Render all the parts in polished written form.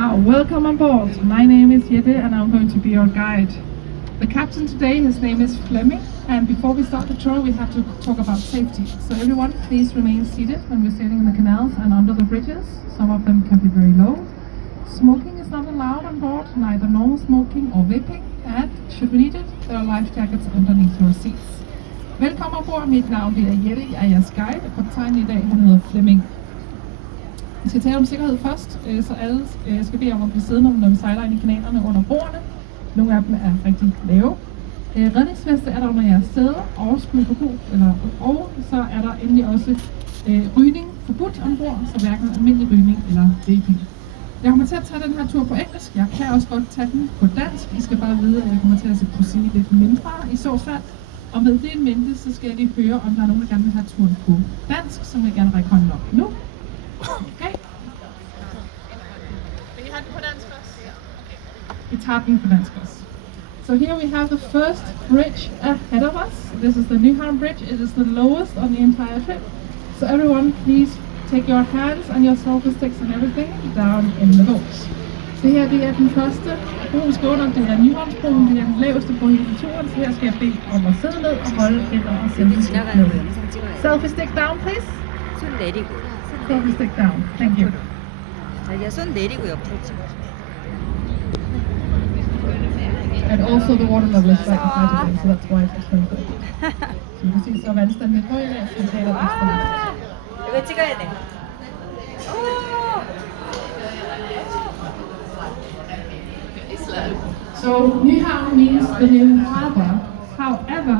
Now, welcome on board. My name is Jette and I'm going to be your guide. The captain today, his name is Flemming, and before we start the tour we have to talk about safety. So everyone, please remain seated when we're sailing in the canals and under the bridges. Some of them can be very low. Smoking is not allowed on board, neither normal smoking or vaping, and should we need it, there are life jackets underneath your seats. Velkommen ombord. Mit navn er Jette, jeg er jeres guide, og kaptajnen i dag, han hedder Flemming. Vi skal tale om sikkerhed først, så alle skal bede om at blive siddende, når vi sejler ind i kanalerne under bordene. Nogle af dem er rigtig lave. Redningsveste er der under jeres sæder, overskud på brug, og så er der endelig også rygning forbudt ombord, så hverken almindelig rygning eller vaping. Jeg kommer til at tage den her tur på engelsk. Jeg kan også godt tage den på dansk. I skal bare vide, at jeg kommer til at sige lidt mindre i så fald. Og med det i mente, så skal jeg lige høre, om der er nogen, der gerne vil have turen på dansk, så vil jeg gerne række hånden op nu. Okay. Vil I have den på dansk først? Ja. Okay. Vi tager den på dansk også. So here we have the first bridge ahead of us. This is the Nyhavn Bridge. It is the lowest on the entire trip. So everyone, please take your hands and your selfie sticks and everything down in the boats. Det her, det er den første bro, vi skal under. Det er Nyhavnsbroen. Det er den laveste på hele turen. Så her skal jeg bede om at sidde ned og holde hænder og selfie stick ned. Selfie stick down, please. 손 내리고. Selfie stick down. Thank you. 자기야 손 내리고 옆으로 찍어. And also the water level is slightly high today, so that's why it's expensive. Så du kan se, så vandstanden lidt høj i dag, så det taler 이거 찍어야 돼. So Nyhavn means the new harbor. However,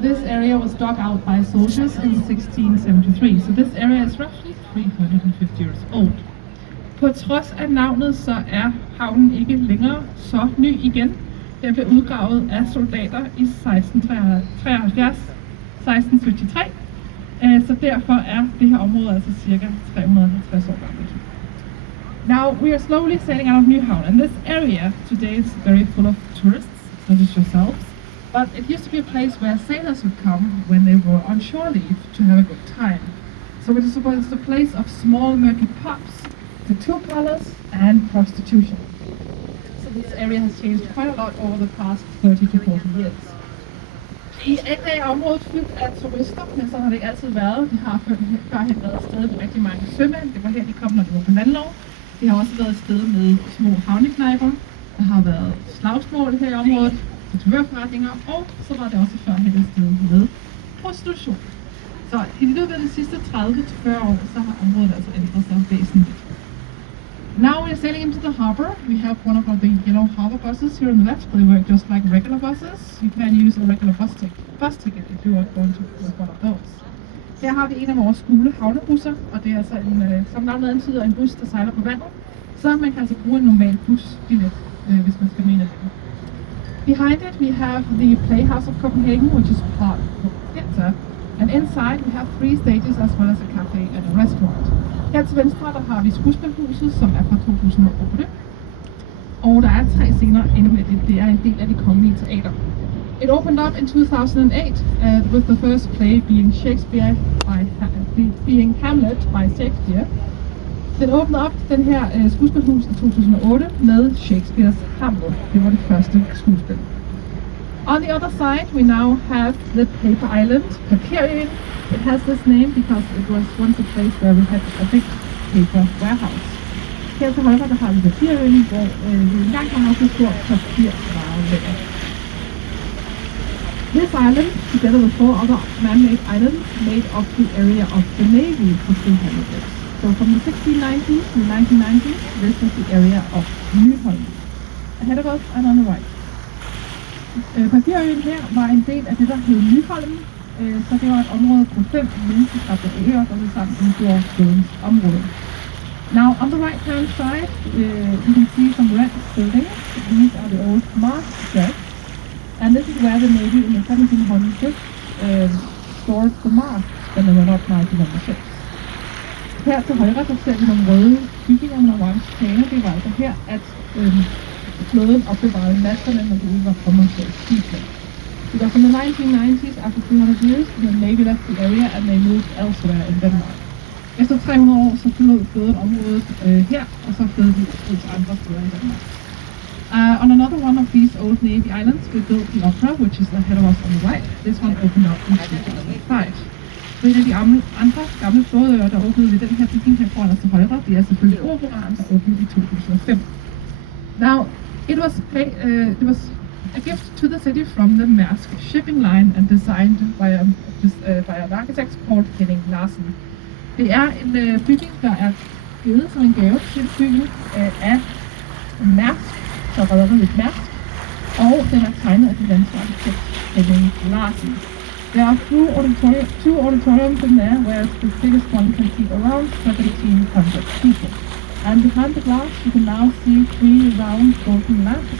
this area was dug out by soldiers in 1673, so this area is roughly 350 years old. På trods af navnet, så er havnen ikke længere så ny igen. Den blev udgravet af soldater i 1673, så derfor er det her område altså cirka 350 år gammelt. Now we are slowly sailing out of Nyhavn, and this area today is very full of tourists, such as yourselves. But it used to be a place where sailors would come when they were on shore leave to have a good time. So it is a place of small murky pubs, tattoo parlors and prostitution. So this area has changed quite a lot over the past 30 to 40 years. I et af området fyldt af turister, men så har det ikke altid været. Det har førhen været et sted med rigtig mange sømænd. Det var her, de kom, når de var på landlov. Det har også været et sted med små havneknejper. Der har været slagsmål her i området, tatovørforretninger, og så var det også førhen et sted med prostitution. Så i løbet af de sidste 30-40 år, så har området altså ændret sig væsentligt. Now we are sailing into the harbor. We have one of the yellow harbor buses here on the left. They work just like regular buses. You can use a regular bus ticket if you are going to one of those. Her har vi en af vores gule havnebusser, og det er altså som navnet antyder, en bus, der sejler på vandet. Så man kan altså bruge en normal busbillet, hvis man skal mene det. Behind it we have the Playhouse of Copenhagen, which is part of the theatre. And inside we have 3 stages as well as a cafe and a restaurant. Her til venstre der har vi Skuespilhuset, som er fra 2008. Og der er 3 scener inde med det. Det er en del af Det Kongelige Teater. It opened up in 2008 with the first play being Hamlet by Shakespeare. Den åbnede op, den her skuespilhus i 2008 med Shakespeares Hamlet. Det var det første skuespil. On the other side, we now have the Paper Island, Papirøen. It has this name because it was once a place where we had a big paper warehouse. Her til højre, der har vi Papirøen, hvor vi engang har haft et stort papirvarelager. This island, together with 4 other man-made islands, made up the area of the Navy for 300 years. So from the 1690s to the 1990s, this was the area of Nyhavn. Ahead of us and on the right. Papirøen her var en del af det, der hed Nyholm, så det var et område på 5 menneskeskabte øer, der blev sammen udgjorde flådens område. Now on the right hand side, you can see some red buildings. These are the old mast sheds, and this is where the Navy in the 1700s stored the masts when they were not mounted on the ships. Her til højre, der ser vi nogle røde bygninger med orange tage. Det var altså her, at flåden opbevarede masterne, når de var påmonteret skibene. Because in the 1990s, after 200 years, the Navy left the area and they moved elsewhere in Denmark. Efter 300 år, så flød området her, og så flød de ud til andre steder i Danmark. On another one of these old Navy islands, we built the Opera, which is ahead of us on the right. This one opened up in 2005. Så en af de andre gamle flådeøer, der åbnede ved den her bygning her foran os til højre, det er selvfølgelig Operaen, der åbnede i 2005. Now, it was a gift to the city from the Maersk shipping line and designed by an architect called Henning Larsen. Det er en bygning, der er givet som en gave til byen af Maersk, så rederiet Maersk, og den er tegnet af den danske arkitekt Henning Larsen. There are two auditoriums in there, where the biggest one can seat around 1,700 people. And behind the glass, you can now see 3 round golden lamps.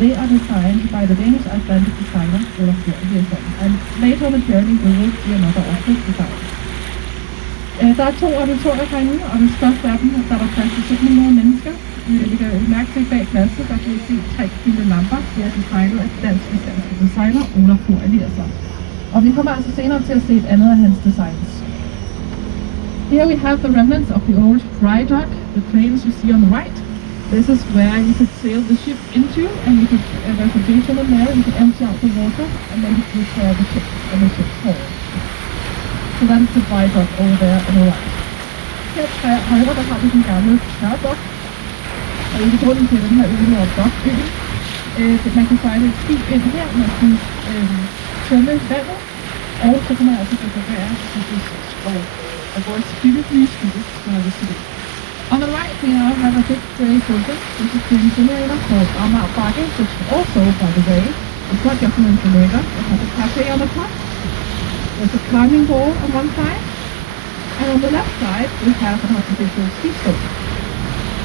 They are designed by the Danish Icelandic designer Olaf Eliasson. And later on the journey, we will see another of his design. Der er 2 auditorier herinde, og det største af dem, der er der plads til 1700 mennesker. Vi kan mærke til bag pladsen, der kan I se 3 gyldne lamper. Det er designet af danske designer Olaf Eliasson. Og vi kommer altså senere til at se et andet af hans designs. Here we have the remnants of the old dry dock, the cranes you see on the right. This is where you could sail the ship into, and you could, there's a gate in there, you could empty out the water, and then you could repair the ship and the ship's hull. So that is the dry dock over there on the right. Her til højre, der har vi den gamle tørdok, og i grunden til den her øde over dokbyen. Man kan sejle et skib ind her, man kan tømme vandet, og så kan man altså reparere skibets skrog. Og vores nye skibet, som er vist det. On the right, we now have a big grey building, which is the incinerator called Amager Bakke, which also, by the way, is not just an incinerator. It has a cafe on the top. There's a climbing wall on one side, and on the left side, we have an artificial ski slope.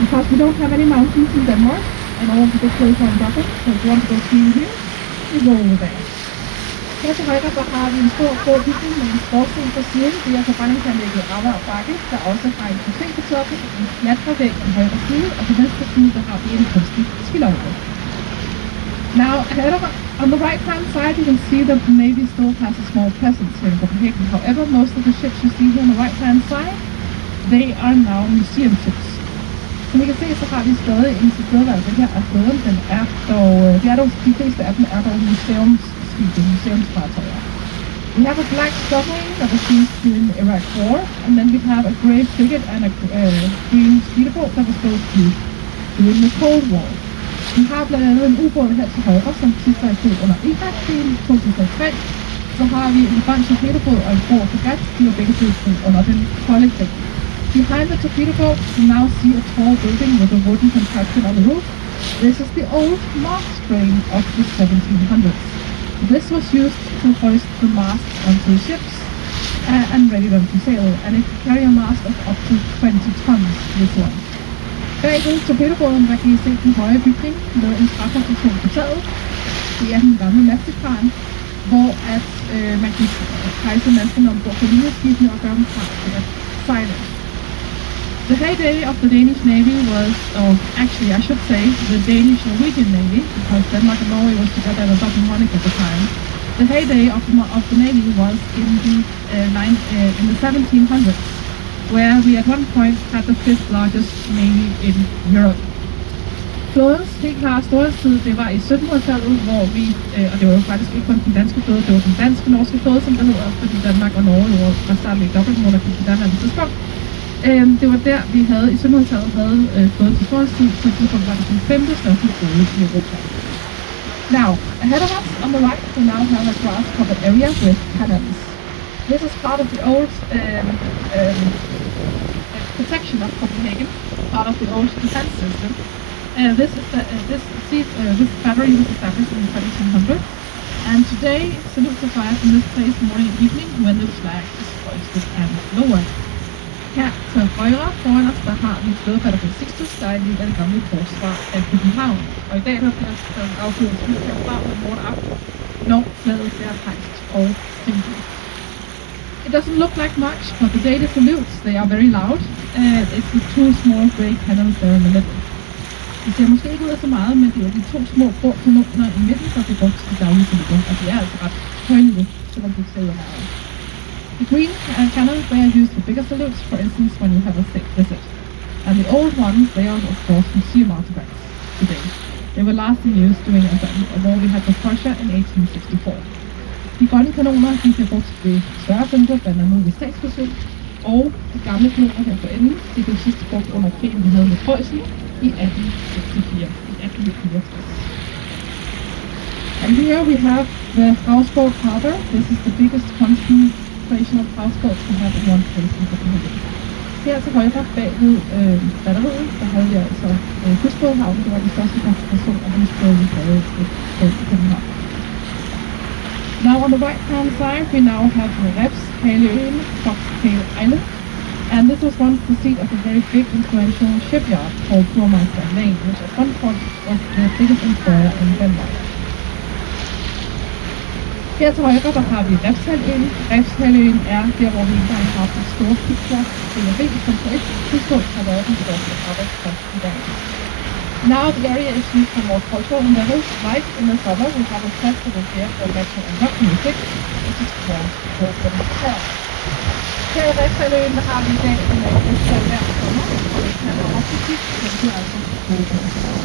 Because we don't have any mountains in Denmark, and all of the big hills are on Bakke, so if you want to go skiing here, you go over there. Her til højre, der har vi en stor grå bygning med en skorsten på siden. Det er forbrændingsanlægget Amager Bakke, der også har en café på toppen, en klatrevæg på højre side, og på venstre side, der har vi en kunstig skiløjpe. Now, on the right-hand side, you can see that the Navy still has a small presence here in Copenhagen. However, most of the ships you see here on the right-hand side, they are now museum ships. Som I kan se, så har vi stadig en tilstedeværelse her af flåden. De fleste af dem er dog museumsfartøjer. We have a black submarine that was used during the Iraq War, and then we have a grey frigate and a green speederboat that was both used during the Cold War. Vi har blandt andet en ubåd her til højre, som sidst var i krig under Irak-krigen i 2003. Så har vi en grøn torpedobåd og en grå fregat, de var begge to under den kolde krig. Behind the torpedo you now see a tall building with a wooden contraption on the roof. This is the old mast crane of the 1700s. This was used to hoist the masts onto ships and ready them to sail, and it could carry a mast of up to 20 tons, this one. Bag ved torpedobåden, der kan I se den høje bygning med en trækonstruktion på taget. Det er den gamle mastekran, hvor man kan rejse masten ombord på linjeskibene og gøre dem klar til at sejle. The heyday of the Danish Navy was, or actually I should say, the Danish-Norwegian Navy, because Denmark and Norway was together as a Harmonic at the time. The heyday of the Navy was in the 1700s, where we at one point had the 5th largest Navy in Europe. Flådens helt klare storhedstid, det var i 1700-tallet, hvor vi, og det var jo faktisk ikke kun den danske flåde, det var den danske-norske flåde, som det hedder, fordi Danmark og Norge var startet i dobbeltmonarki på daværende tidspunkt. Det var der, vi havde i 1700-tallet havde flåde til storhedstid, så det var den 5. største flåde i Europa. Now, ahead of us on the right, we now have a grass-covered area with cannons. This is part of the old protection of Copenhagen, part of the old defense system. This battery was established in 1700, and today salutes are fired from this place morning and evening when the flag is hoisted and lowered. Her til højre foran os, der har vi flådebatteri Sixtus, der er en del af det gamle forsvar af København. Og i dag der bliver der affyret skud herfra med morgen aften, når flaget er hejst og sænket. It doesn't look like much, but the data salutes, they are very loud. It's the 2 small grey cannons there in the middle. Det ser måske ikke ud af så meget, men det er de 2 små grå kanoner i midten, der bliver brugt til daglige salutter, og de er altså ret højniveau, selvom det ikke ser ud af meget. The green cannons, they are used for bigger salutes, for instance, when you have a state visit. And the old ones, they are of course museum artifacts today. They were last in use during a war we had with Prussia in 1864. De grønne kanoner, de bliver brugt ved større felter, blandt andet ved statsbesøg, og de gamle kanoner her for enden, de blev sidst brugt under krigen, vi havde med Preussen i 1864. And here we have the houseboat harbor. This is the biggest concentration of houseboats we have in one place in Copenhagen. Her til højre bagved batteriet, der havde vi altså husbådehavn. Det var den største koncentration af husbåde, vi havde i København. Now on the right hand side we now have Refshaleøen, Foxtail Island. And this was once the seat of a very big influential shipyard called Burmeister Lane, which at one point was the biggest employer in Denmark. Her til højre der har vi Refshaleøen. Refshaleøen er der, hvor vi engang har haft en stor skibsplads, CRV, som på et tidspunkt har været den største arbejdsplads i Danmark. Now the area is used for more cultural endeavors. Like in the summer, we have a festival here for metal and rock music, which is called Copenhagen Hotel. Her i Refshaleøen der har vi i dag en festival hver sommer, og det kalder Rockmusik, som det altså Copenhagen.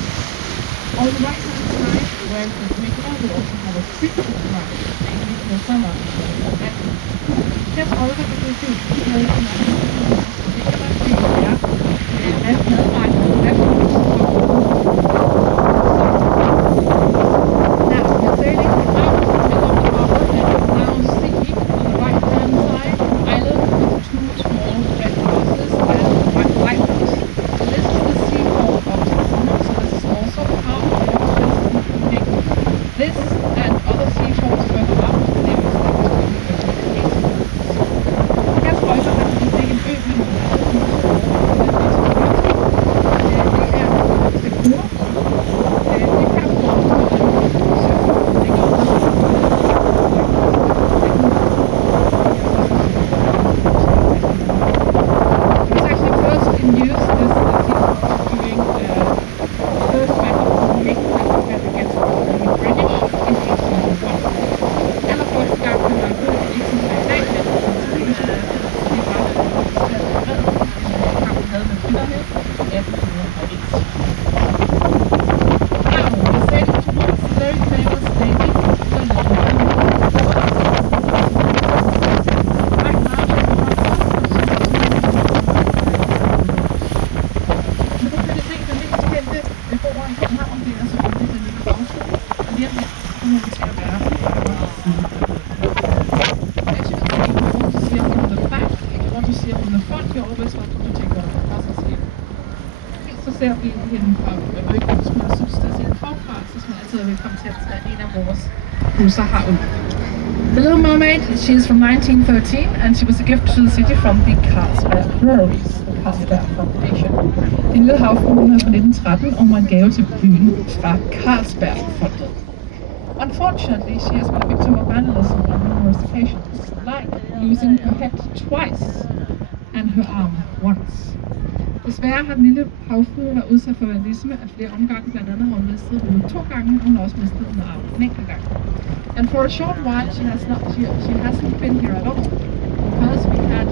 On the right hand side, where it's regular, we also have a street food market, mainly in the summer. Her til højre kan vi se, at vi har en ser vi hende fra ryggen, hvis man synes, der er en forfra, så skal man altid være velkommen til at tage en af vores busser herud. The Little Mermaid, she is from 1913 and she was a gift to the city from the Carlsberg Breweries, the Carlsberg Foundation. En lille havfrue er fra 1913 og var en gave til byen fra Carlsbergfondet. Unfortunately, she has been a victim of vandalism on numerous occasions, like losing her head twice and her arm once. Desværre har den lille havfrue været udsat for vandalisme af flere omgange, blandt andet har hun mistet hovedet 2 gange, og hun har også mistet en arm en enkelt gang. And for a short while, she hasn't been here at all, because we had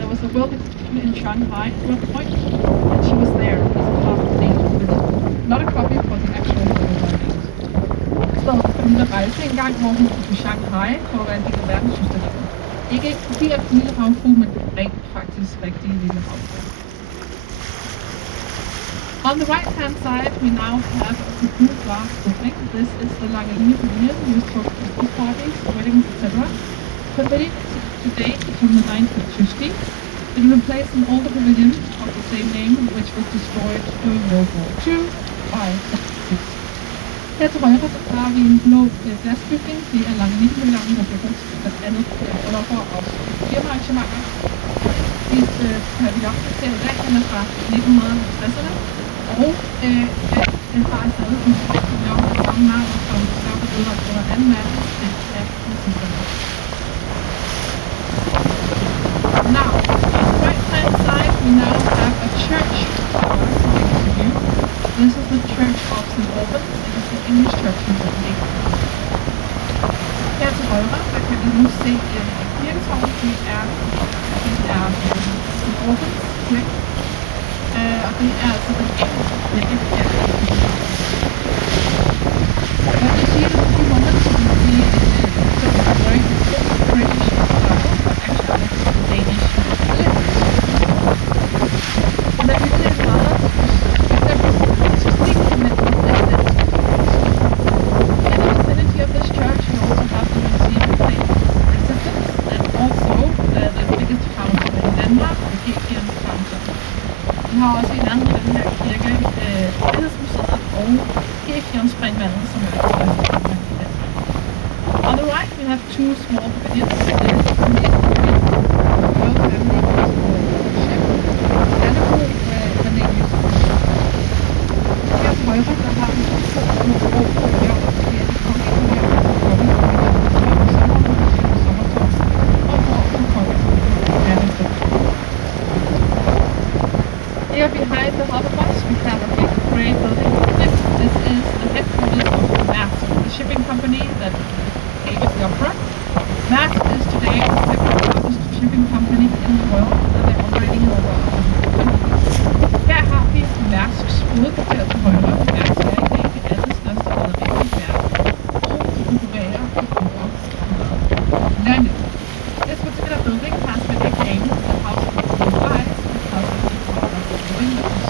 there was a world exhibition in Shanghai at one point, and she was there as a part of the native visit. Not a copy, but the actual visit. Så der var en lille rejse engang, hvor hun gik til Shanghai for at være en del af verdensudstillingen. Ikke en kopi af den lille havfrue, men rent faktisk rigtig lille havfrue. On the right hand side, we now have the boudoir opening. This is the Langeline Pavilion used for Christmas parties, weddings, etc. Pavilion today is from the 1950s. It replaced an older pavilion of the same name, which was destroyed during World War II by Nazis. Her til højre har vi en blå glasbygning. Det er Langeline-pavillonen, der bliver brugt blandt andet under for at firmaarrangementer. Disse pavilloner ser i dag, den er fra 1950'erne, og den har stadig en pavillon af samme navn, som blev ødelagt under 2. verdenskrig af nazisterne. Now, on the right hand side, we now have a church view. This is the Church of St. Albans. It is the English church in Copenhagen. Her til højre, der kan I nu se kirketårnet, det er Aarhus Kirke. Og det er altså den engelske kirke her. But you see that at the moment you can see sort of a very British style, but actually it's Danish lips. And then we did another distinct commitment that in the vicinity of this church you also have the museum plate residence and also the biggest fountain in Denmark, the Gefion Fountain. Vi har også i nærheden af den her kirke Frihedsmuseet og Gefion-springvandet, som er det største springvand i Danmark. On the right we have two small pavilions. This pavilion is the royal family ship, Dannebrog, when they use it. Her til højre der har vi to små broer, og det er de kongelige her, Here behind the harbour bus we have a big grey building. This is the headquarters of Maersk, the shipping company that gave it the opera. Maersk is today the second largest shipping company in the world, and they're operating in over 100 countries. Her har vi Mærsks hovedkvarter til højre. Mærsk er i dag det andet største rederi i verden, og de konkurrerer i over 100 lande. This particular building has been nicknamed the House of the Blue Eyes because of the color of the windows.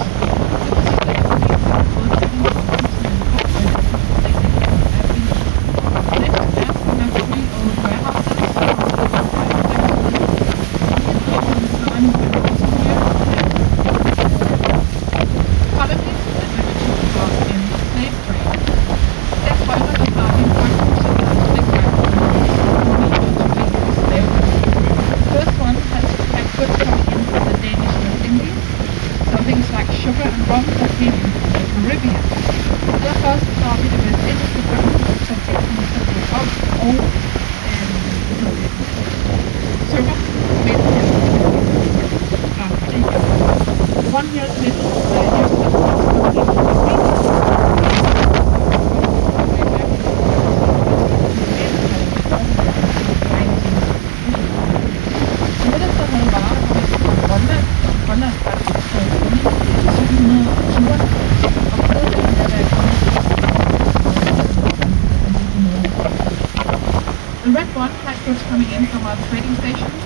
Coming in from our trading stations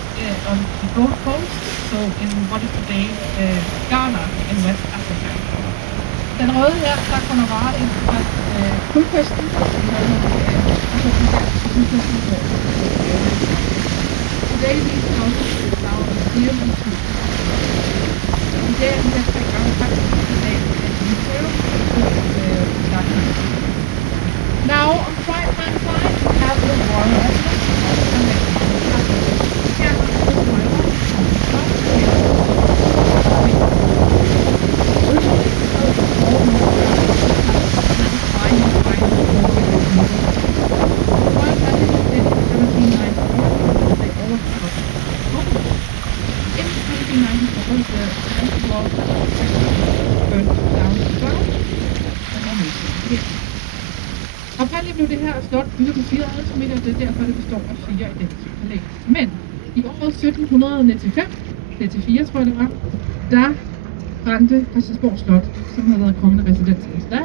on the Gold Coast, so in what is today Ghana in West Africa. Den røde her, der kommer varer ind fra Guldkysten, Today these houses is now a museum and food. Today we have checked out faktisk today at the museum and Now on the right hand side we have the royal residence. Oprindeligt blev det her slot bygget på 400 meter, det er derfor det består af 4 identiske palæer. Men i året 1795, tror jeg det var, der brændte Christiansborg Slot, som havde været kongelig residens indtil da,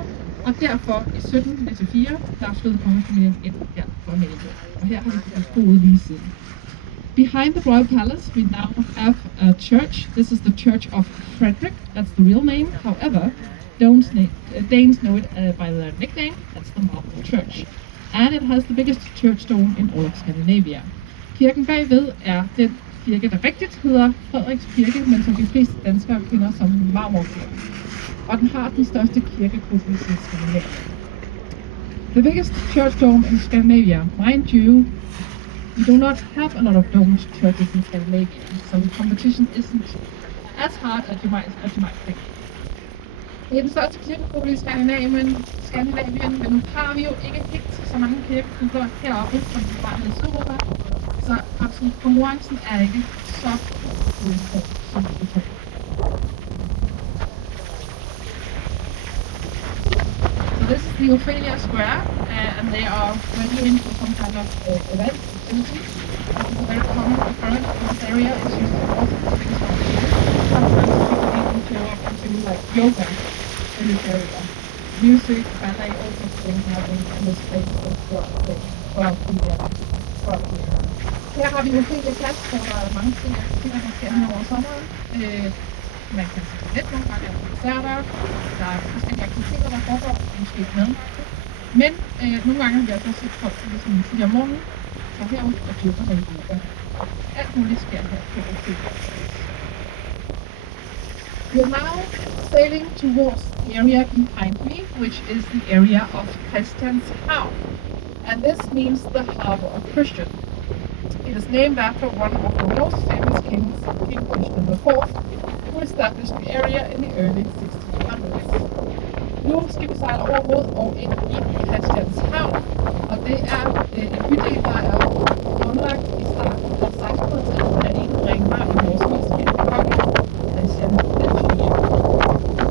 og derfor i 1794, der flyttede kongefamilien ind her fra Mellemøsten. Og her har vi boet lige siden. Behind the royal palace, we now have a church. This is the Church of Frederick. That's the real name. However, Danes know it by their nickname. That's the Marble Church. And it has the biggest church dome in all of Scandinavia. Kirken bagved er den kirke, der rigtigt hedder Frederiks Kirke, men som de fleste danskere kender som Marmorkirken. Og den har den største kirkegruppe i Skandinavien. The biggest church dome in Scandinavia. Mind you, we do not have a lot of domed churches in Scandinavia, so the competition isn't as hard as you might think. Det er den største kirkegruppe i Skandinavien, men nu har vi jo ikke helt så mange kirkegrupper heroppe, som vi har i Sydeuropa, så absolut konkurrencen er ikke så stor, som vi tror. this is the Ophelia Square, and they are ready in for some kind of event activity. This is a very common occurrence in this area. It's used for all sorts of things around the year. Sometimes people even show up and do like yoga in this area. Music, ballet, all sorts of things happening in this place throughout the year. Her har vi Ophelia Plads, hvor der er mange ting, der sker hen over sommeren. Man kan se lidt nogle gange af koncerter, der er forskellige aktiviteter, der foregår, måske ikke madmarked. Men nogle gange har vi altså set folk, der ligesom tidligere om morgenen, tager herud og dyrker noget yoga. Alt muligt sker her på Ophelia. We are now sailing towards the area behind me, which is the area of Christianshavn. And this means the harbor of Christian. It is named after one of the most famous kings, King Christian IV, who established the area in the early 1600s. Nu skal vi sejle over mod og ind i Christianshavn, og det er en bydel, der er grundlagt i starten af 1600-tallet af en ringmar i vores mest kendte konge, Christian IV.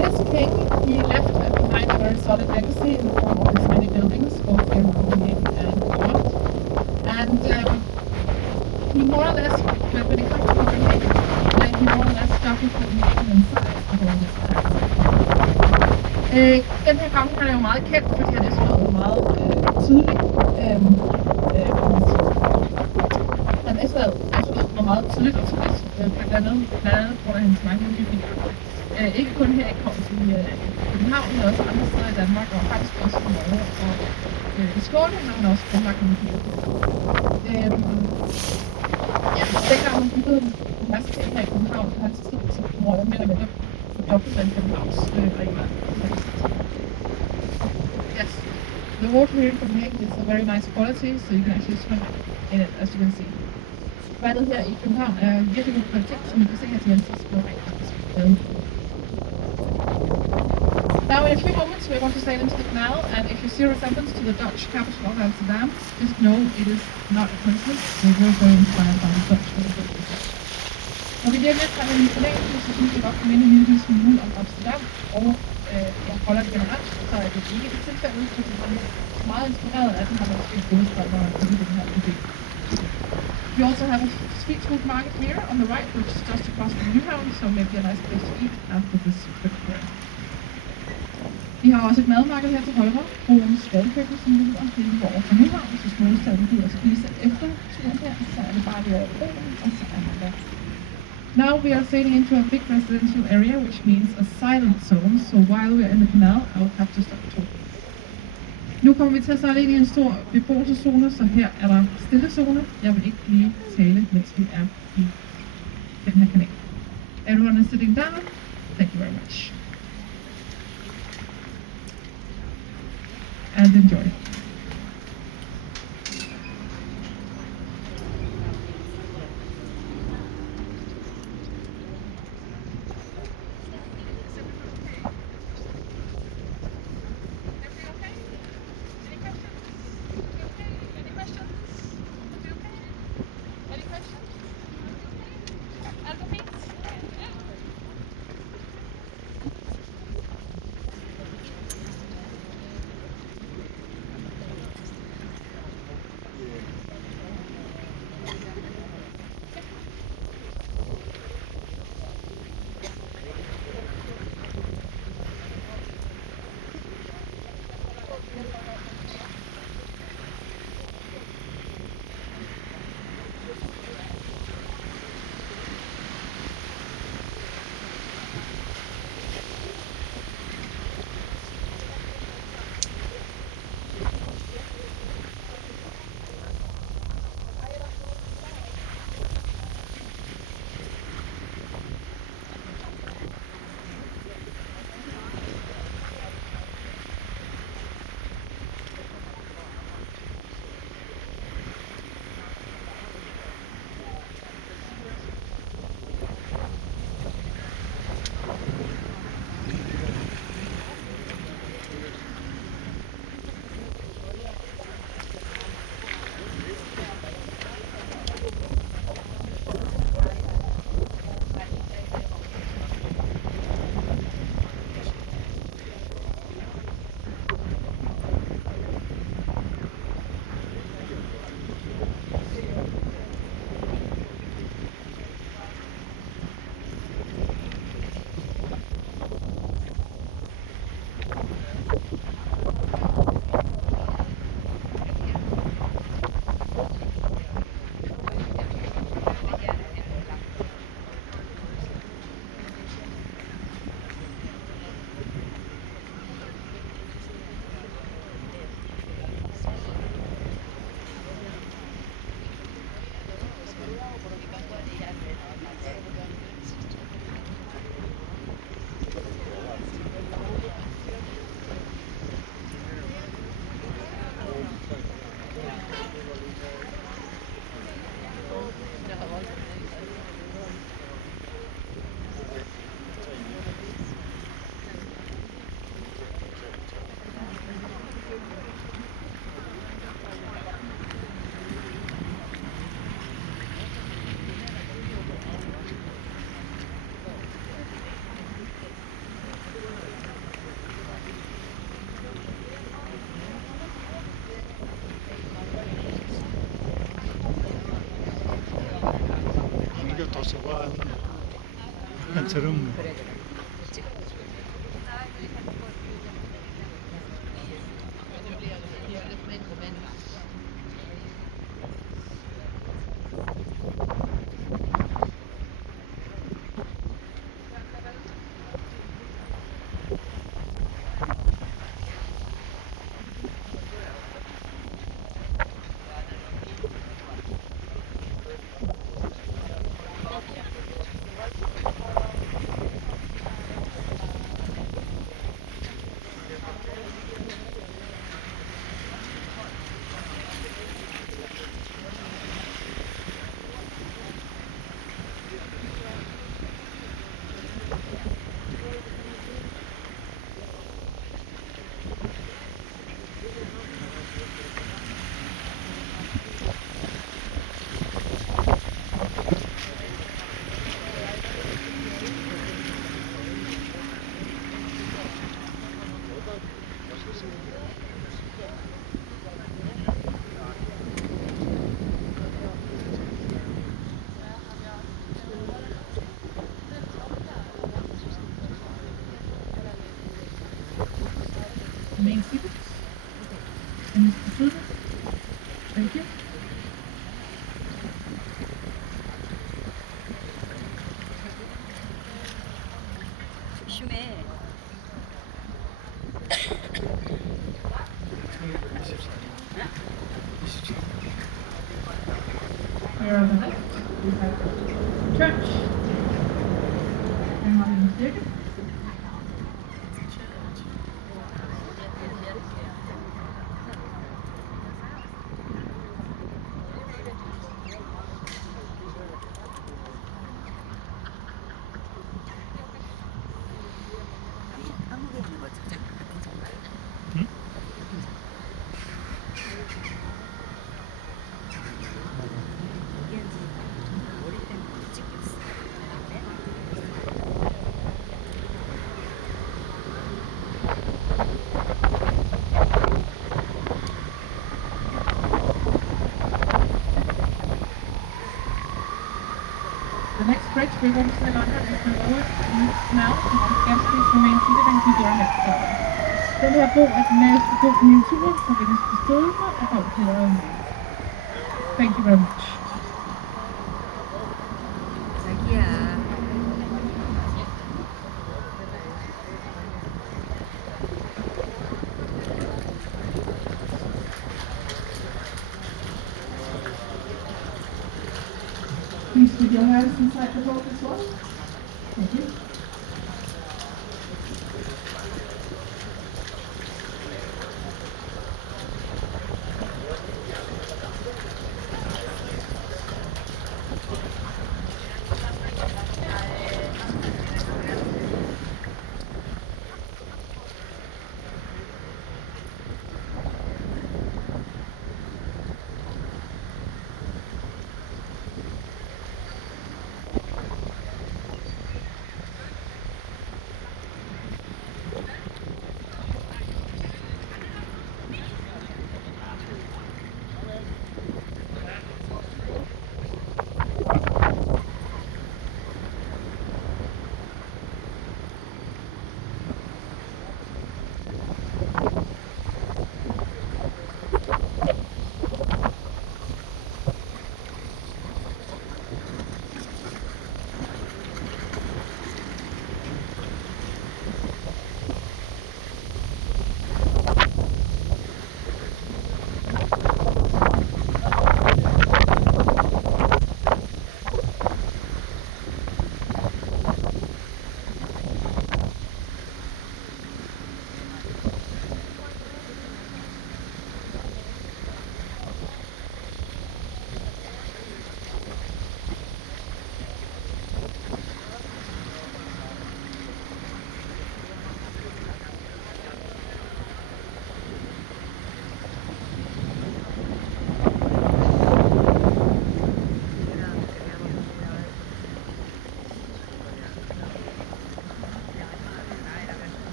This king, he left behind a very solid legacy in the form of his many buildings, both in Copenhagen and beyond. And he more or less, when it comes to Copenhagen, he more or less doubled Copenhagen in size over this time. Den her konge, han er jo meget kendt, fordi han er så meget tidlig. Han er så meget tidligt og tidligt, blandt andet på grund af hans mange udbygninger. Ikke kun her i København, men også andre steder i Danmark, og faktisk også i Norge og i Skåne, når han også grundlagt nogle byer. Dengang man byggede universitet her i København på hans tid, så var det mere eller mindre fordoblet af Københavns regler. Yes, the water here in Copenhagen is a very nice quality, so you can actually swim in it, as you can see. Vandet her i København er virkelig god kvalitet, som I kan se her til venstre, så er det Now in a few moments we're going to sail into the canal, and if you see a resemblance to the Dutch capital of Amsterdam, just know it is not a coincidence. We're very, very inspired by the Dutch when we built this. Når vi lige lidt sammen i forlængelse, så synes jeg godt at minde en lille smule om Amsterdam, og Holland generelt, så er det ikke et tilfælde, fordi man er meget inspireret af den her danske hovedstad, når man bygger den her idé. We also have a street food market here on the right, which is just across the Nyhavn, so maybe a nice place to eat after this trip here. Vi har også et madmarked her til højre, Broens Gadekøkken, som det hedder. Det ligger over for Nyhavn, så hvis nogen stadig gider at spise efter turen her, så er det bare lige over broen, og så er man der. Now we are sailing into a big residential area, which means a silent zone, so while we are in the canal, I'll have to stop talking. Nu kommer vi til at sejle ind i en stor beboelseszone, så her er der stillezone. Jeg vil ikke lige tale, mens vi er i den her kanal. Everyone is sitting down. Thank you very much. And enjoy. 좋아하는 저런 그래 그래. 찍어. Main exhibits. And Mr. Silver. Thank you. 조심해. 24. Here on the left, we have the church. And Marianne Kirke. 한국에 있는 거 진짜 같은 정말. 응? 이게 머리 때문에 못 찍겠어. The next bridge we will sail under is the lower now. Guests please remain seated and keep your heads down. Den her bro er den laveste bro på min tur, så vi kan stå og bagklæder om. Thank you very much. 자기야. Please keep your hands inside the boat as well. Thank you.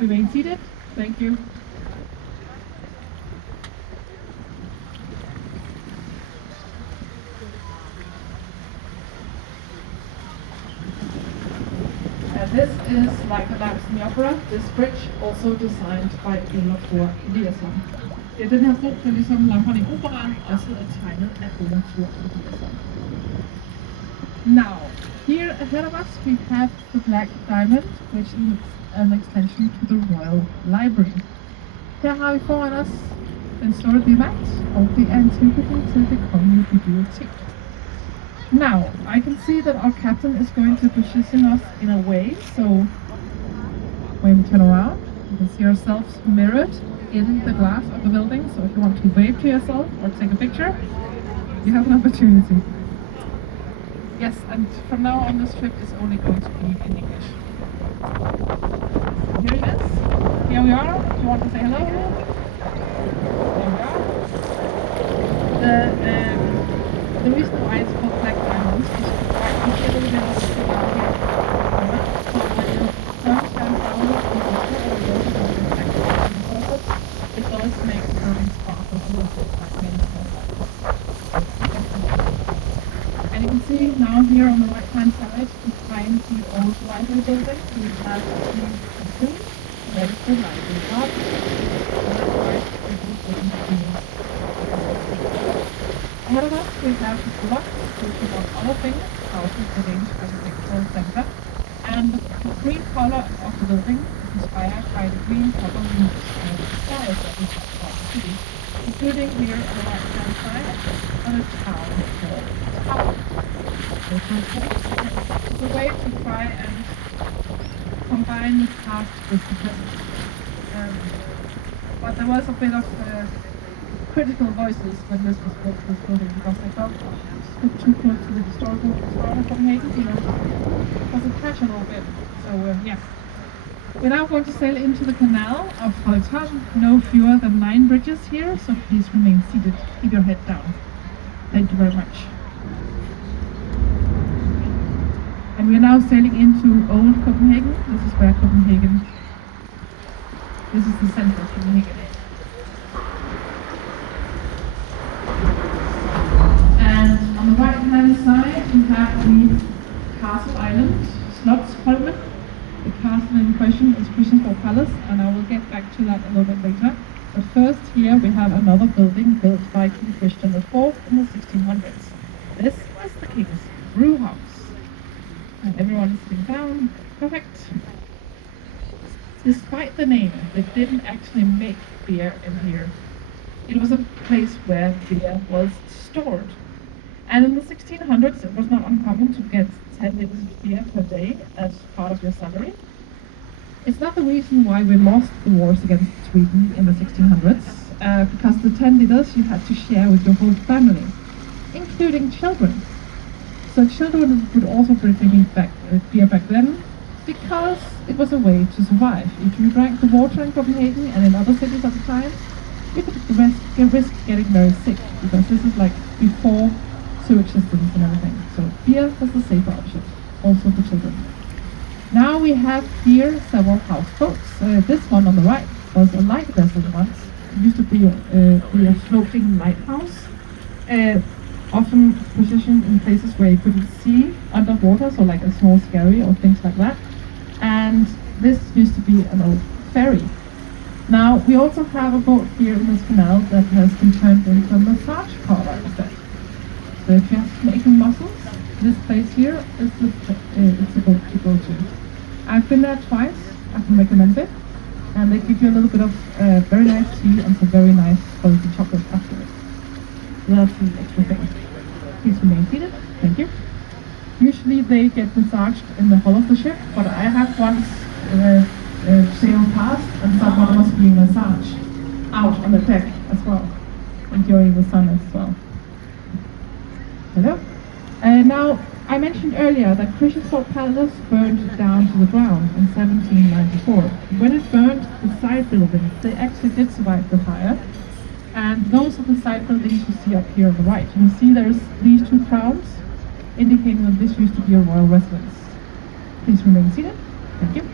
remain seated. Thank you. This is like the Lamps in the Opera. This bridge also designed by Olaf Thor Eliasson. Det er den her bro, der ligesom lamperne i operaen, også er tegnet af Olaf Thor Eliasson. Now, here ahead of us we have the Black Diamond, which is an extension to the Royal Library. Her har vi foran os den store bivagt, og det er en tilknytning til det kongelige bibliotek. Now, I can see that our captain is going to position us in a way, so when we turn around, you can see ourselves mirrored in the glass of the building, so if you want to wave to yourself or take a picture, you have an opportunity. Yes, and from now on this trip is only going to be in English. Here it is. Here we are. Do you want to say hello? There we are. The reason why it's called Black Diamonds is quite considerable in the city out here. So when you turn down down the black diamonds, it does make the building sparkle a little bit like many small lights. And you can see now here on the right hand side behind the old library building we have the museum, registered library card, ahead of us we have the block, which is on other things, houses the Danish Architectural Center, and the green color of the building is inspired by the green color roofs and the skies that we have throughout the city, including here on the right hand side on a town hall tower. It's a way to try and combine the past with the present. But there was a bit of critical voices when this was built, this building, because they felt it was too close to the historical part of Copenhagen, you know, because it clashed a little bit. So yeah. We're now going to sail into the canal of Frederikshavn. No fewer than 9 bridges here, so please remain seated. Keep your head down. Thank you very much. And we're now sailing into Old Copenhagen. This is where Copenhagen, this is the center of Copenhagen. And on the right hand side we have the Castle Island, Slotsholmen. The castle in question is Christiansborg Palace, and I will get back to that a little bit later. But first here we have another building built by King Christian IV in the 1600s. This was the king's brew house. And everyone is sitting down. Perfect. Despite the name, they didn't actually make beer in here. It was a place where beer was stored. And in the 1600s, it was not uncommon to get 10 liters of beer per day as part of your salary. It's not the reason why we lost the wars against Sweden in the 1600s, because the 10 liters you had to share with your whole family, including children. So children would also be drinking beer back then, because it was a way to survive. If you drank the water in Copenhagen and in other cities at the time, you could risk getting very sick, because this is like before sewage systems and everything. So beer was the safer option, also for children. Now we have here several houseboats. This one on the right was a light vessel once. It used to be a floating lighthouse, often positioned in places where you couldn't see underwater, so like a small skerry or things like that. And this used to be an old ferry. Now we also have a boat here in this canal that has been turned into a massage parlor instead. So if you're making muscles, this place here is it's a boat to go to. I've been there twice. I can recommend it, and they give you a little bit of very nice tea and some very nice quality chocolate afterwards. So that's the extra thing. Please remain seated. Thank you. Usually they get massaged in the hull of the ship, but I have once sailed past and someone was being massaged out on the deck as well, enjoying the sun as well. Hello. Now, I mentioned earlier that Christiansborg Palace burned down to the ground in 1794. When it burned, the side buildings, they actually did survive the fire. And those are the side buildings you see up here on the right. You can see there's these 2 crowns, indicating that this used to be a royal residence. Please remain seated. Thank you.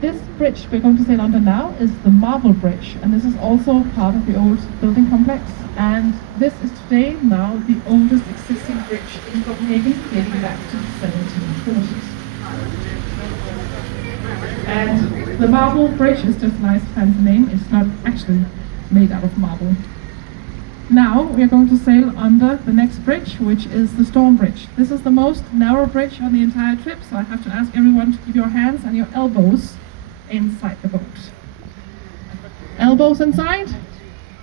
This bridge we're going to sail under now is the Marble Bridge, and this is also part of the old building complex. And this is today now the oldest existing bridge in Copenhagen, dating back to the 1740s. And the Marble Bridge is just a nice fancy name. It's not actually made out of marble. Now we are going to sail under the next bridge, which is the Storm Bridge. This is the most narrow bridge on the entire trip, so I have to ask everyone to keep your hands and your elbows inside the boat. Elbows inside?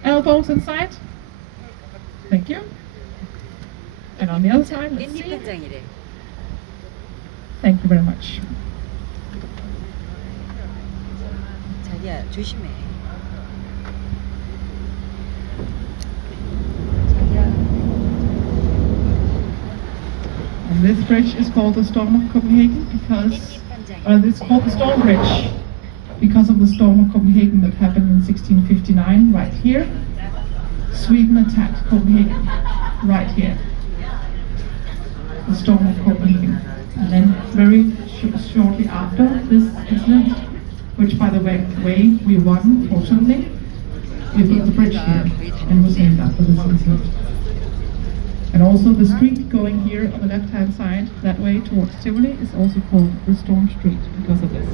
Elbows inside? Thank you. And on the other side, let's 깻잎 see. 한장이래. Thank you very much. 자기야 조심해. And this bridge is called the Storm of Copenhagen because, it's called the Storm Bridge because of the Storm of Copenhagen that happened in 1659 right here. Sweden attacked Copenhagen right here. The Storm of Copenhagen. And then very shortly after this incident, which by the way we won, fortunately, we built the bridge here and was named after this incident. And also the street going here on the left-hand side, that way towards Tivoli, is also called the Storm Street because of this.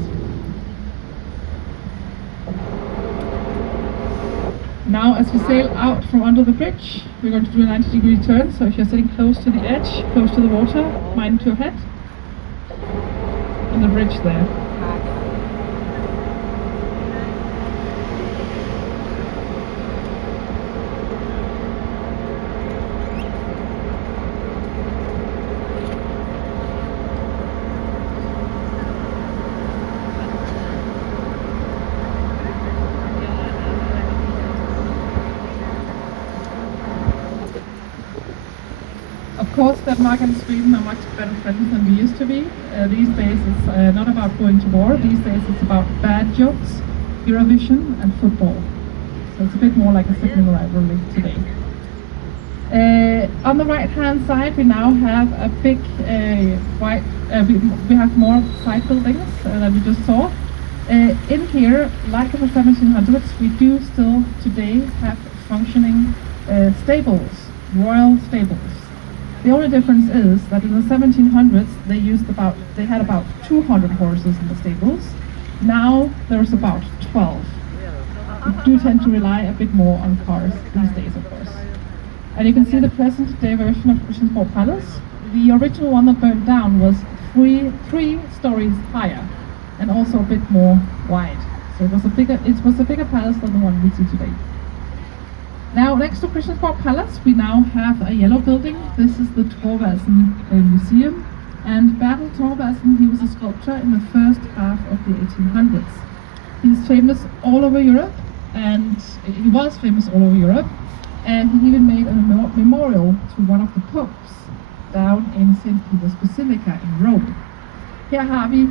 Now as we sail out from under the bridge, we're going to do a 90-degree turn, so if you're sitting close to the edge, close to the water, mind your head, and the bridge there. Of course, Denmark and Sweden are much better friends than we used to be. These days it's not about going to war. These days it's about bad jokes, Eurovision and football. So it's a bit more like a sibling rivalry today. On the right-hand side we now have a big we have more side buildings that we just saw. In here, like in the 1700s, we do still today have functioning stables, royal stables. The only difference is that in the 1700s they had about 200 horses in the stables. Now there's about 12. We do tend to rely a bit more on cars these days, of course. And you can see the present day version of Christiansborg Palace. The original one that burned down was three stories higher and also a bit more wide. So it was a bigger palace than the one we see today. Now, next to Christiansborg Palace, we now have a yellow building. This is the Thorvaldsen Museum. And Bertel Thorvaldsen, he was a sculptor in the first half of the 1800s. He's famous all over Europe, and he was famous all over Europe. And he even made a memorial to one of the popes down in St. Peter's Basilica in Rome. Her har vi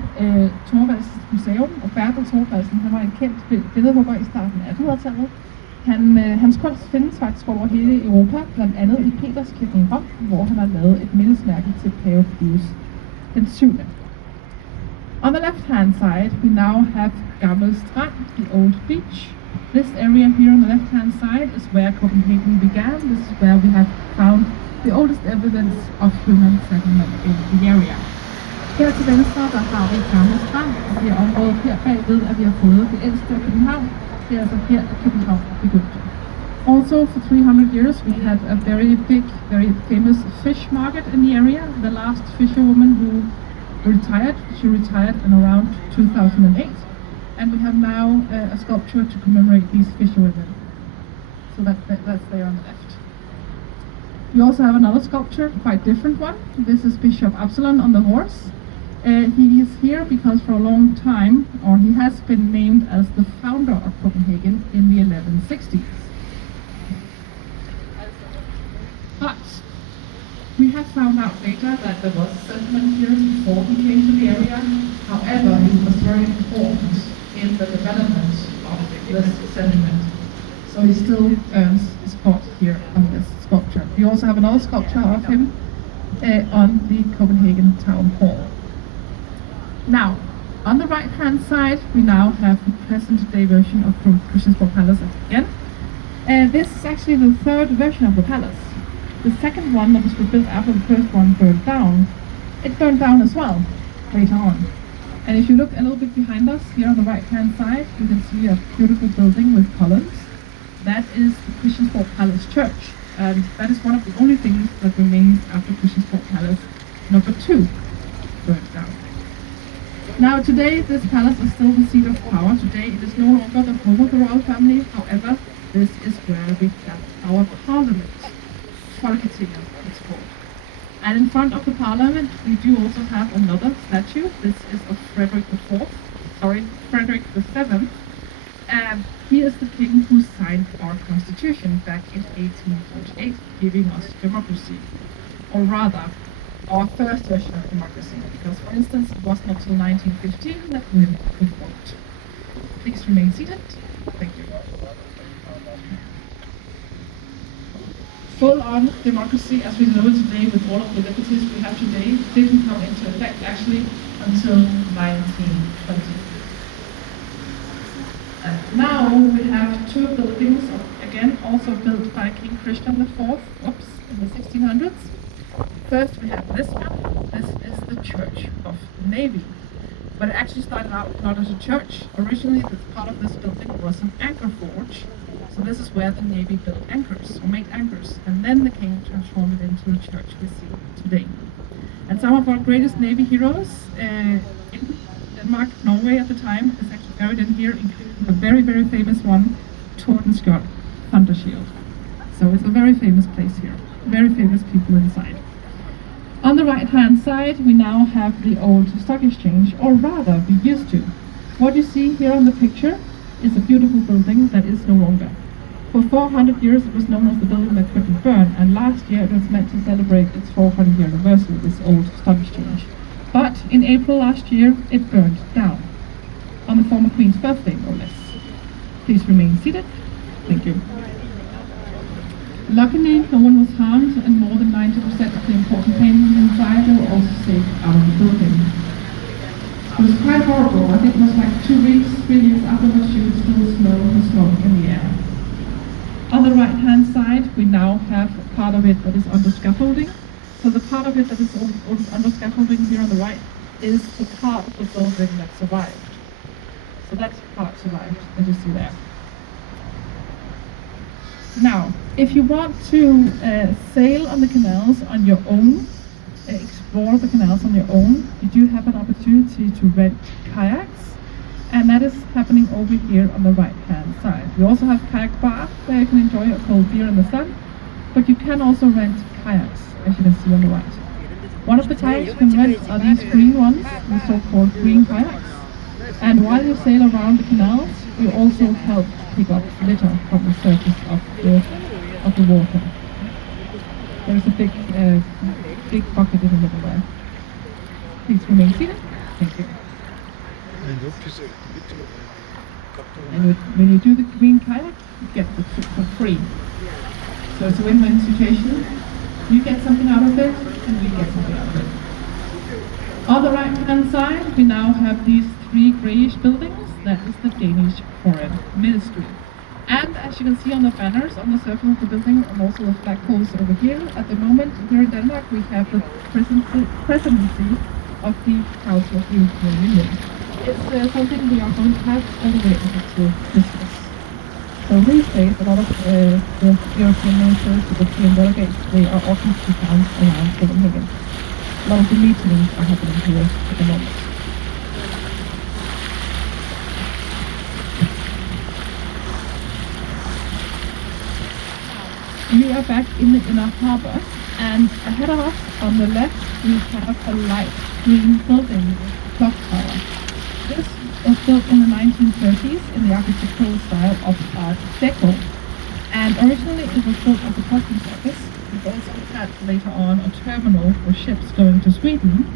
Thorvaldsens Museum, og Bertel Thorvaldsen, han var en kendt billedhugger i starten af 1800-tallet. Hans kunst findes faktisk over hele Europa, blandt andet i Peterskirken i Rom, hvor han har lavet et mindesmærke til Pave Pius den 7. On the left-hand side, we now have Gammel Strand, the old beach. This area here on the left-hand side is where Copenhagen began. This is where we have found the oldest evidence of human settlement in the area. Her til venstre, der har vi Gammel Strand, og det er området her bagved, at vi har fået det ældste af København. Det er altså her, at København begyndte. Also, for 300 years, we had a very big, very famous fish market in the area. The last fisherwoman who retired, she retired in around 2008. And we have now a sculpture to commemorate these fisherwomen. So that's there on the left. We also have another sculpture, quite different one. This is Bishop Absalon on the horse. He is here because for a long time, or he has been named as the founder of Copenhagen in the 1160s. But we have found out later that there was a settlement here before he came to the area. However, he was very important in the development of this settlement. So he still earns his spot here on this sculpture. We also have another sculpture of him on the Copenhagen Town Hall. Now, On the right hand side, we now have the present day version of Christiansborg Palace again. This is actually the third version of the palace. The second one that was rebuilt after the first one burned down, it burned down as well later on. And if you look a little bit behind us, here on the right hand side, you can see a beautiful building with columns. That is the Christiansborg Palace Church, and that is one of the only things that remains after Christiansborg Palace number 2 burned down. Now today this palace is still the seat of power. Today it is no longer the home of the royal family, however, this is where we have our parliament, Folketinget it's called. And in front of the parliament we do also have another statue. This is of Frederick VII. And he is the king who signed our constitution back in 1848, giving us democracy. Or rather, our first version of democracy, because for instance it wasn't until 1915 that women could vote. Please remain seated. Thank you. Full-on democracy as we know it today with all of the liberties we have today didn't come into effect actually until 1920. Now we have two buildings, again also built by King Christian IV, in the 1600s. First we have this one. This is the Church of the Navy. But it actually started out not as a church. Originally, this part of this building was an anchor forge. So this is where the Navy built anchors, or made anchors. And then the king transformed it into the church we see today. And some of our greatest Navy heroes in Denmark, Norway at the time, is actually buried in here, including the very, very famous one, Tordenskjold Thunder Shield. So it's a very famous place here. Very famous people inside. On the right hand side we now have the old stock exchange, or rather we used to. What you see here on the picture is a beautiful building that is no longer. For 400 years it was known as the building that couldn't burn, and last year it was meant to celebrate its 400-year anniversary, this old stock exchange. But in April last year it burned down, on the former Queen's birthday no less. Please remain seated. Thank you. Luckily, no one was harmed, and more than 90% of the important paintings inside were also saved out of the building. It was quite horrible. I think it was like 2 weeks, 3 years afterwards, you could still smell the smoke in the air. On the right-hand side, we now have a part of it that is under scaffolding. So the part of it that is under scaffolding here on the right is the part of the building that survived. So that part survived, as you see there. Now, if you want to sail on the canals on your own, explore the canals on your own, you do have an opportunity to rent kayaks, and that is happening over here on the right hand side. We also have kayak bar where you can enjoy a cold beer in the sun, but you can also rent kayaks, as you can see on the right. One of the kayaks you can rent are these green ones, the so-called green kayaks. And while you sail around the canals, you also help pick up litter from the surface of the water. There's a big bucket in the middle there. Please remain seated. Thank you. And when you do the green kayak, you get the trip for free. So it's a win-win situation. You get something out of it, and we get something out of it. On the right-hand side, we now have these 3 greyish buildings. That is the Danish Foreign Ministry. And as you can see on the banners on the circle of the building, and also the flagpoles over here, at the moment here in Denmark we have the presidency of the Council of the European Union. It's something we are going to have all the way up until Christmas. So these days a lot of the European ministers, the European delegates, they are often to be found around Copenhagen. A lot of the meetings are happening here at the moment. We are back in the inner harbour, and ahead of us on the left we have a light green building, clock tower. This was built in the 1930s in the architectural style of Art Deco, and originally it was built as a customs office. It also had later on a terminal for ships going to Sweden.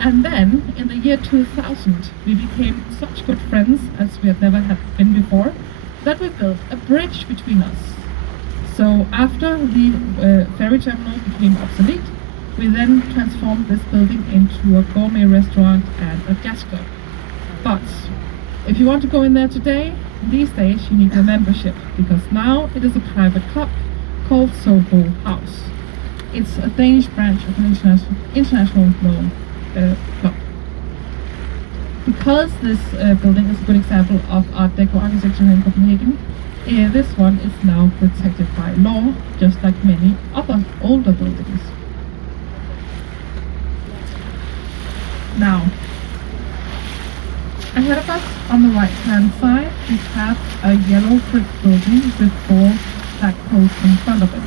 And then in the year 2000 we became such good friends as we had never had been before, that we built a bridge between us. So after the ferry terminal became obsolete, we then transformed this building into a gourmet restaurant and a jazz club. But if you want to go in there today, these days you need a membership, because now it is a private club called Soho House. It's a Danish branch of an international known club. Because this building is a good example of Art Deco architecture in Copenhagen, this one is now protected by law, just like many other older buildings. Now, ahead of us on the right hand side, we have a yellow brick building with 4 black posts in front of it.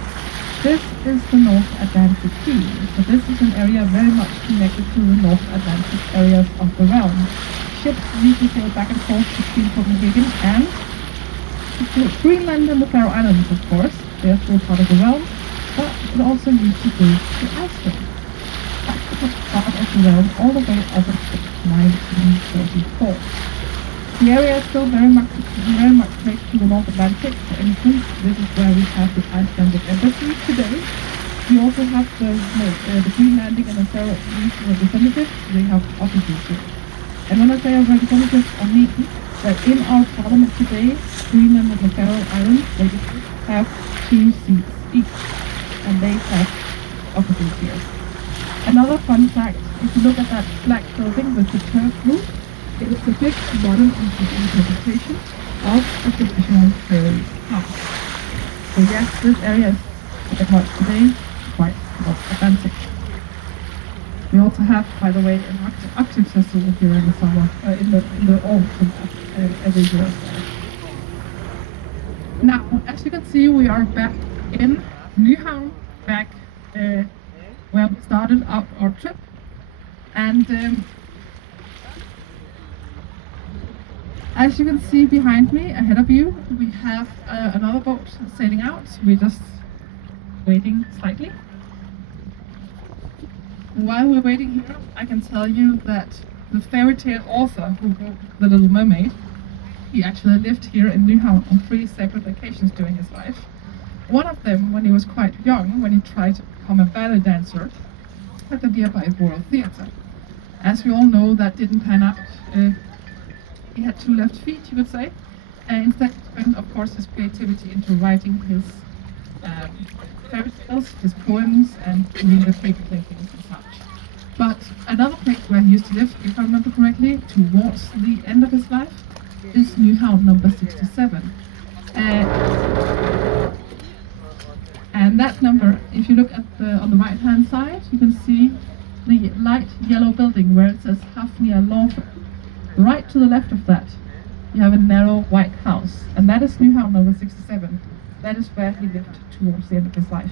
This is the North Atlantic Quay, so this is an area very much connected to the North Atlantic areas of the realm. Ships usually sail back and forth between Copenhagen and Greenland and the Faroe Islands, of course. They are still part of the realm, but it also used to go to Iceland. That was part of the realm all the way up until 1934. The area is still very much connected to the North Atlantic. For instance, this is where we have the Icelandic embassy today. We also have the Greenlandic and the Faroe Islands representatives. They have offices here. And when I say representatives, I mean that in our parliament today, Greenland and the Faroe Islands, they have 2 seats each, and they have offices here. Another fun fact, if you look at that black building with the turf roof, it is a big modern interpretation of the traditional Faroese house. So yes, this area is very much today quite North Atlantic. We also have, by the way, an Arctic festival here in the summer, in the autumn every year. Now, as you can see, we are back in Nyhavn, back where we started out our trip, and as you can see behind me, ahead of you, we have another boat sailing out. We're just waiting slightly. While we're waiting here, I can tell you that the fairy tale author who wrote The Little Mermaid, he actually lived here in Nyhavn on 3 separate occasions during his life. One of them when he was quite young, when he tried to become a ballet dancer at the nearby Royal Theatre. As we all know, that didn't pan out. He had 2 left feet, you would say. Instead, he spent, of course, his creativity into writing his fairy tales, his poems, and doing the paper clippings and such. But another place where he used to live, if I remember correctly, towards the end of his life, is Nyhavn number 67. And that number, if you look at on the right hand side, you can see the light yellow building where it says Hafnia Law Firm. Right to the left of that, you have a narrow white house, and that is Nyhavn number 67. That is where he lived towards the end of his life.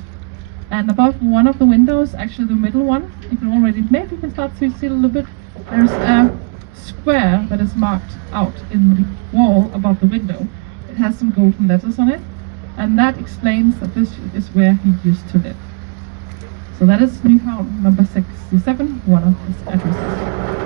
And above one of the windows, actually the middle one, you can already, maybe you can start to see a little bit, there's a square that is marked out in the wall above the window. It has some golden letters on it, and that explains that this is where he used to live. So that is Nyhavn number 67, one of his addresses.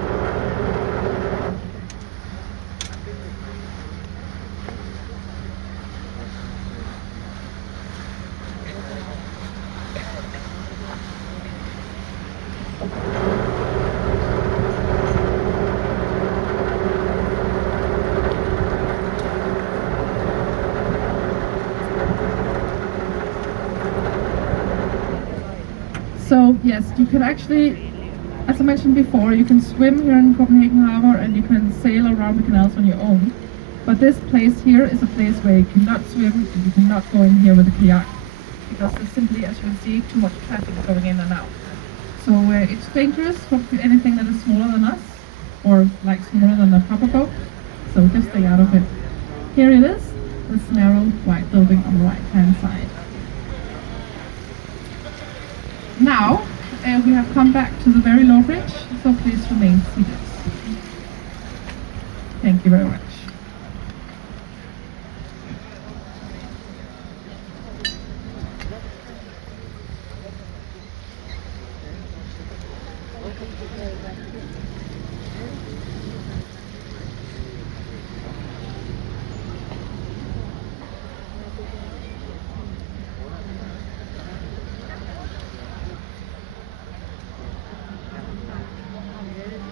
So yes, you can actually, as I mentioned before, you can swim here in Copenhagen Harbor and you can sail around the canals on your own. But this place here is a place where you cannot swim and you cannot go in here with a kayak, because there's simply, as you can see, too much traffic going in and out. So it's dangerous for anything that is smaller than us, or like smaller than a proper boat, so just stay out of it. Here it is, this narrow white building on the right hand side. Now, we have come back to the very low bridge, so please remain seated. Thank you very much.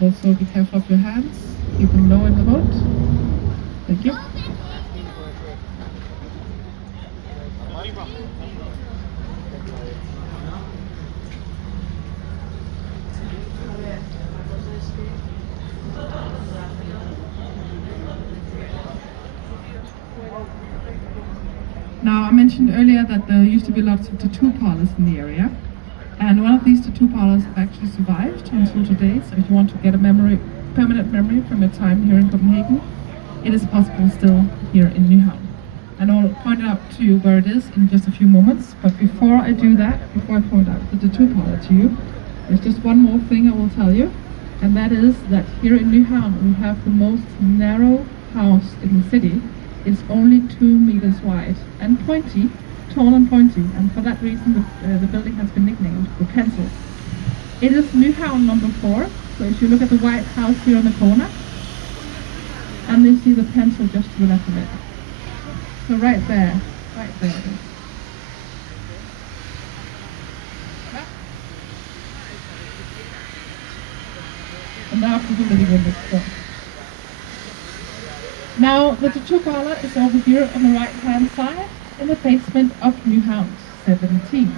Also be careful of your hands. keep them low in the boat. Thank you. Now, I mentioned earlier that there used to be lots of tattoo parlors in the area, and one of these tattoo parlors have actually survived until today. So if you want to get a permanent memory from your time here in Copenhagen, it is possible still here in Nyhavn. And I'll point out to you where it is in just a few moments. But before I do that, before I point out the tattoo parlor to you, there's just one more thing I will tell you, and that is that here in Nyhavn we have the most narrow house in the city. It's only 2 meters wide and pointy, tall and pointy, and for that reason the building has been nicknamed the Pencil. It is Nyhavn number 4, so if you look at the white house here on the corner, and you see the Pencil just to the left of it. So right there it is. And now to the living room next door. Now, the tattoo parlor is over here on the right-hand side in the basement of Nyhavn 17.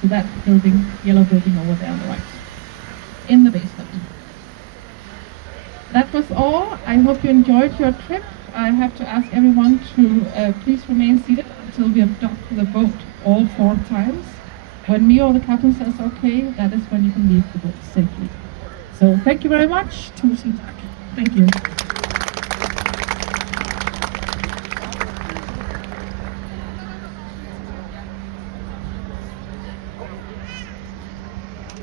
So that building, yellow building over there on the right, in the basement. That was all. I hope you enjoyed your trip. I have to ask everyone to please remain seated until we have docked the boat all 4 times. When me or the captain says okay, that is when you can leave the boat safely. So thank you very much. Tusind tak. Thank you.